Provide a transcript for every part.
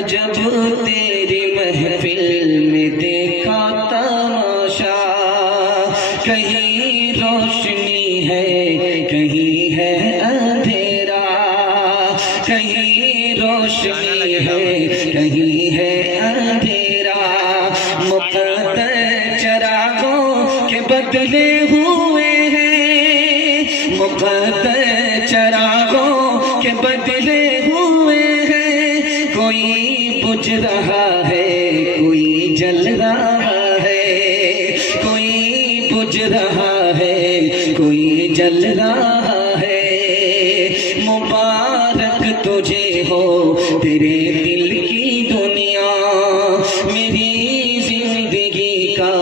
अजब तेरी महफिल में देखा तमाशा, कहीं रोशनी है कहीं है अंधेरा, कहीं रोशनी है कहीं है अंधेरा। मुक़द्दर चरागों के बदले हुए हैं, मुक़द्दर चरागों के बदले हुए हैं। कोई बुझ रहा है कोई जल रहा है, कोई बुझ रहा है कोई जल रहा है। मुबारक तुझे हो तेरे दिल की दुनिया, मेरी जिंदगी का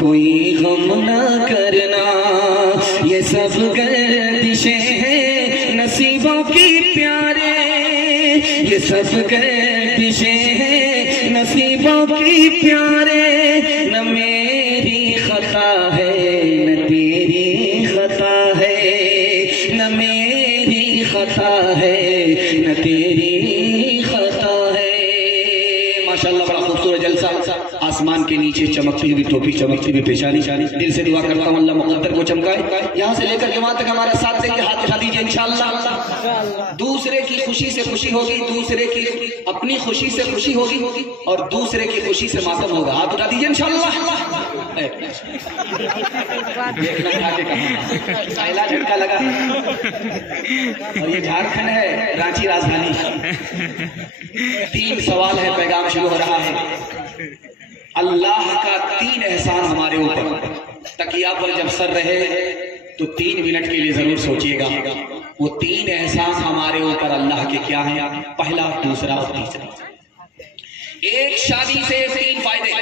कोई गम न करना। ये सब गर्दिशें हैं नसीबों की प्यारे, ये सब गर्दिशें हैं नसीबों की प्यारे। न मेरी खता है न तेरी खता है, न मेरी खता है न तेरी खता है। माशाल्लाह बड़ा खूबसूरत जलसा, आसमान के नीचे चमकती हुई टोपी, चमकती हुई पेशानी। दिल से दुआ करता हूँ अल्लाह मुक़द्दर को चमकाए। यहाँ से लेकर के वहाँ तक हमारा साथ देंगे, हाथ उठा दीजिए इंशाअल्लाह। दूसरे की खुशी से खुशी होगी, दूसरे की अपनी खुशी से खुशी होगी और दूसरे की खुशी से मातम होगा। हाथ उठा दीजिए इंशाअल्लाह। झटका लगा और ये झारखंड है, रांची राजधानी। 3 सवाल है, पैगाम शुरू हो रहा है। अल्लाह का 3 एहसान हमारे ऊपर। तकिया पर जब सर रहे तो 3 मिनट के लिए जरूर सोचिएगा वो 3 एहसान हमारे ऊपर अल्लाह के क्या हैं। पहला, दूसरा और तीसरा। एक शादी से 3 फायदे,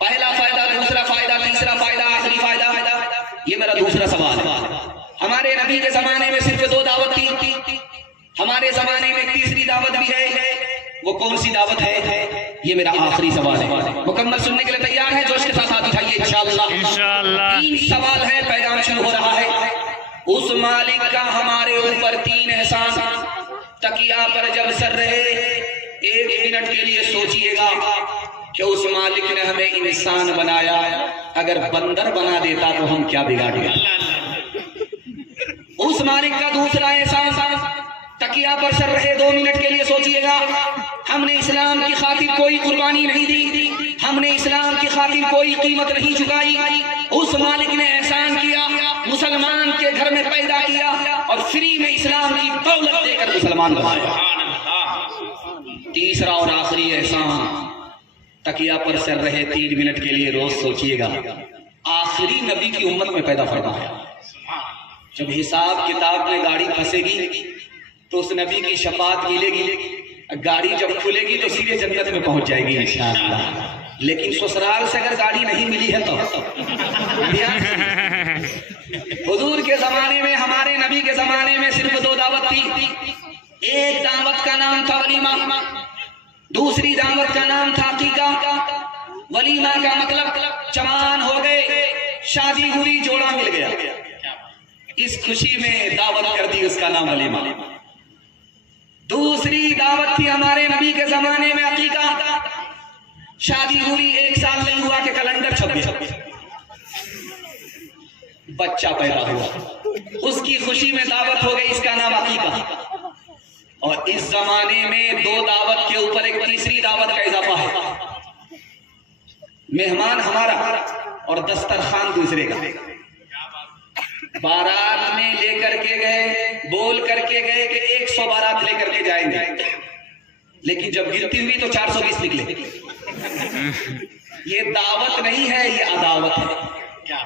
पहला फायदा, दूसरा फायदा, तीसरा फायदा, आखिरी फायदा। ये मेरा दूसरा सवाल है। हमारे नबी के जमाने में सिर्फ 2 दावत थी, हमारे जमाने में तीसरी दावत भी है। वो कौन सी दावत है? ये मेरा आखिरी सवाल है। मुकम्मल सुनने के लिए तैयार है? जोश के साथ हाथ उठाइए इंशाअल्लाह। 3 सवाल है, पैगाम शुरू हो रहा है। उस मालिक का हमारे ऊपर 3 एहसान। तकिया पर जब सर रहे 1 मिनट के लिए सोचिएगा कि उस मालिक ने हमें इंसान बनाया, अगर बंदर बना देता तो हम क्या बिगाड़ेंगे। उस मालिक का दूसरा एहसान, तकिया पर सर रहे 2 मिनट के लिए सोचिएगा, हमने इस्लाम की खातिर कोई कुर्बानी नहीं दी, हमने इस्लाम की खातिर कोई कीमत नहीं चुकाई। उस मालिक ने एहसान किया, मुसलमान के घर में पैदा किया और फ्री में इस्लाम की दौलत देकर मुसलमान बनाया। तीसरा और आखिरी एहसान, तकिया पर सर रहे 3 मिनट के लिए रोज सोचिएगा, आखिरी नबी की उम्मत में पैदा फरमाया। जब हिसाब किताब में गाड़ी फंसेगी तो उस नबी की शफाअत मिलेगी, गाड़ी जब खुलेगी तो सीधे जन्नत में पहुंच जाएगी इंशाअल्लाह। लेकिन ससुराल से अगर गाड़ी नहीं मिली है तो हुजूर के जमाने में, हमारे नबी के जमाने में सिर्फ 2 दावत थी। एक दावत का नाम था वलीमा, दूसरी दावत का नाम था अकीका। वलीमा का मतलब जवान हो गए, शादी हुई, जोड़ा मिल गया, इस खुशी में दावत कर दी, उसका नाम वलीमा। दूसरी दावत थी हमारे नबी के जमाने में अकीका। शादी हुई, 1 साल नहीं हुआ कि कैलेंडर छप गया, बच्चा पैदा हुआ, उसकी खुशी में दावत हो गई, इसका नाम अकीका। और इस जमाने में 2 दावत के ऊपर एक तीसरी दावत का इजाफा है। मेहमान हमारा और दस्तरखान दूसरे का। बारात में लेकर के गए, बोल करके गए कि 100 बारात लेकर के जाएंगे, लेकिन जब गिनती हुई तो 420 निकले। ये दावत नहीं है, ये अदावत है। क्या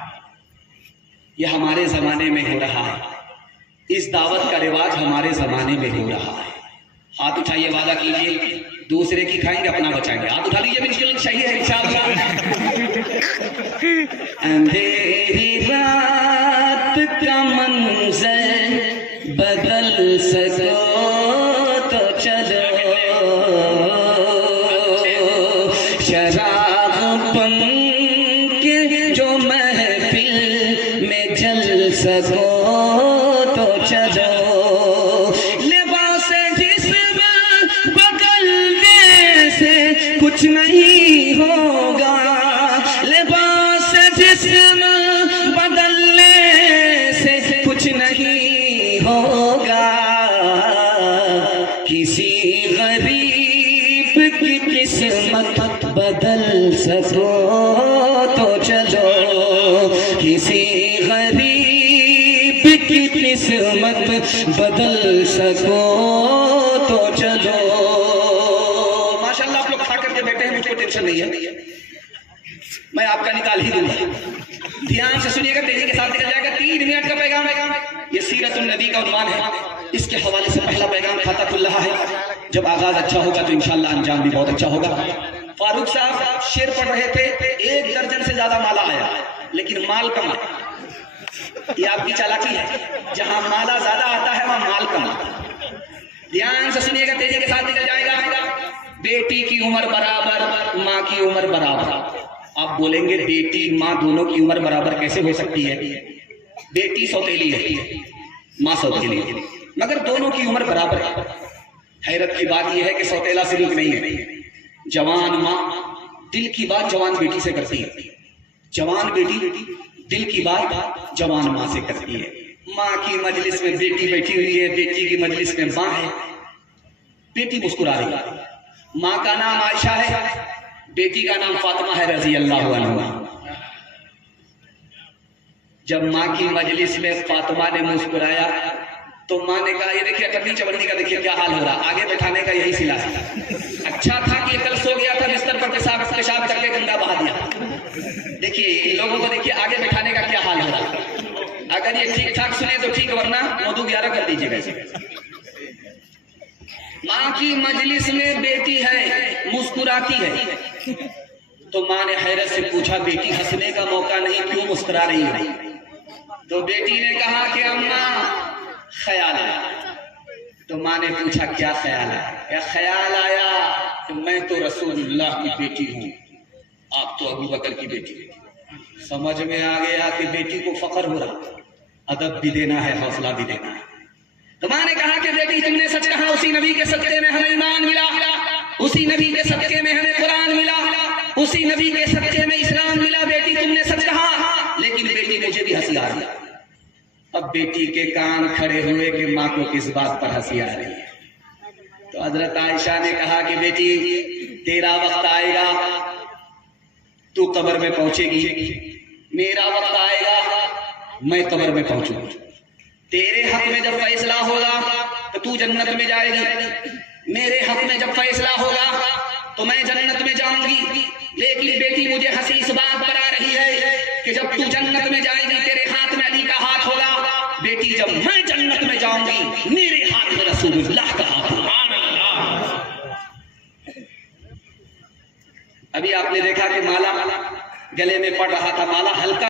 ये हमारे जमाने में हो रहा है? इस दावत का रिवाज हमारे जमाने में हो रहा है। हाथ उठाइए, वादा कीजिए, दूसरे की खाएंगे, अपना बचाएंगे। हाथ उठा लीजिए, बिल्कुल सही है इंशाअल्लाह। अंधेरी रात का मंजर बदल सको तो चलो, शराबपन के जो महफिल में जल सको तो चलो, लिबास जिस्म बदल दे कुछ नहीं होगा, लिबास जिस्म बदलने से कुछ नहीं होगा, किसी गरीब की किस्मत बदल सको तो चलो, किसी गरीब की किस्मत बदल सको तो चलो। माशाल्लाह आप लोग खा करके बैठे हैं, मुझको टेंशन नहीं है, मैं आपका निकाल ही दूंगा। ध्यान से सुनिएगा, तेजी के साथ निकल जाएगा। 3 मिनट का पैगाम है, ये सीरतुन नबी का उन्वान है। इसके हवाले से पहला पैगाम खाताकुल्लाह है। जब आगाज अच्छा होगा तो इंशाअल्लाह अंजाम भी बहुत अच्छा होगा। फारूक साहब शेर पढ़ रहे थे, 1 दर्जन से ज्यादा माला आया, लेकिन माल कम आया। ये आपकी चालाकी है, जहां माला ज्यादा आता है वहां माल कम आता है। ध्यान से सुनिएगा, तेजी के साथ निकल जाएगा। बेटी की उम्र बराबर, माँ की उम्र बराबर। आप बोलेंगे बेटी माँ दोनों की उम्र बराबर कैसे हो सकती है? बेटी सौतेली है, माँ सौतेली है, मगर दोनों की उम्र बराबर है। हैरत की बात यह है कि सौतेला शरीक नहीं है। जवान माँ दिल की बात जवान बेटी से करती है, जवान बेटी दिल की बात जवान माँ से करती है। माँ की मजलिस में बेटी बैठी हुई है, बेटी की मजलिस में माँ है। बेटी मुस्कुरा रही है, माँ का नाम आयशा है, बेटी का नाम फातिमा है रजी अल्लाह अन्हा। जब माँ की मजलिस में फातिमा ने मुस्कुराया तो माँ ने कहा, ये देखिए टट्टी चवन्नी का देखिए क्या हाल हो रहा, आगे बैठाने का यही सिला। अच्छा था कि कल सो गया था बिस्तर पर, पेशाब करके गंगा बहा दिया। देखिए लोगों को देखिए आगे बैठाने का क्या हाल हो रहा। अगर ये ठीक ठाक सुने तो ठीक, वरना मधु 11 कर दीजिएगा। माँ की मजलिस में बेटी है, मुस्कुराती है, तो माँ ने हैरत से पूछा, बेटी हंसने का मौका नहीं, क्यों मुस्कुरा रही है? तो बेटी ने कहा कि अम्मा ख्याल आया। तो माँ ने पूछा, क्या ख्याल आया? क्या ख्याल आया कि मैं तो रसूलुल्लाह की बेटी हूँ, आप तो अबू बकर की बेटी। समझ में आ गया कि बेटी को फख्र हो रहा, अदब भी देना है, हौसला भी देना है। तो माँ ने कहा कि बेटी तुमने सच कहा, उसी नबी के सदके में हमें ईमान मिला, उसी नबी के सदके में हमें कुरान मिला, उसी नबी के सदके में इस्लाम मिला। बेटी तुमने सच कहा, लेकिन बेटी मुझे भी हंसी आ रही। अब बेटी के कान खड़े हुए कि माँ को किस बात पर हंसी आ रही है। तो हजरत आयशा ने कहा कि बेटी तेरा वक्त आएगा, तू कब्र में पहुंचेगी, मेरा वक्त आएगा, मैं कब्र में पहुंचूंगी। तेरे हक में जब फैसला होगा तो तू जन्नत में जाएगी, मेरे हक में जब फैसला होगा तो मैं जन्नत में जाऊंगी। लेकिन बेटी मुझे हंसी इस बात पर आ रही है कि जब तू जन्नत में जाएगी तेरे हाथ में अली का हाथ होगा, बेटी जब मैं जन्नत में जाऊंगी मेरे हाथ में रसूलुल्लाह का हाथ होगा। अभी आपने देखा कि माला गले में पड़ रहा था, माला हल्का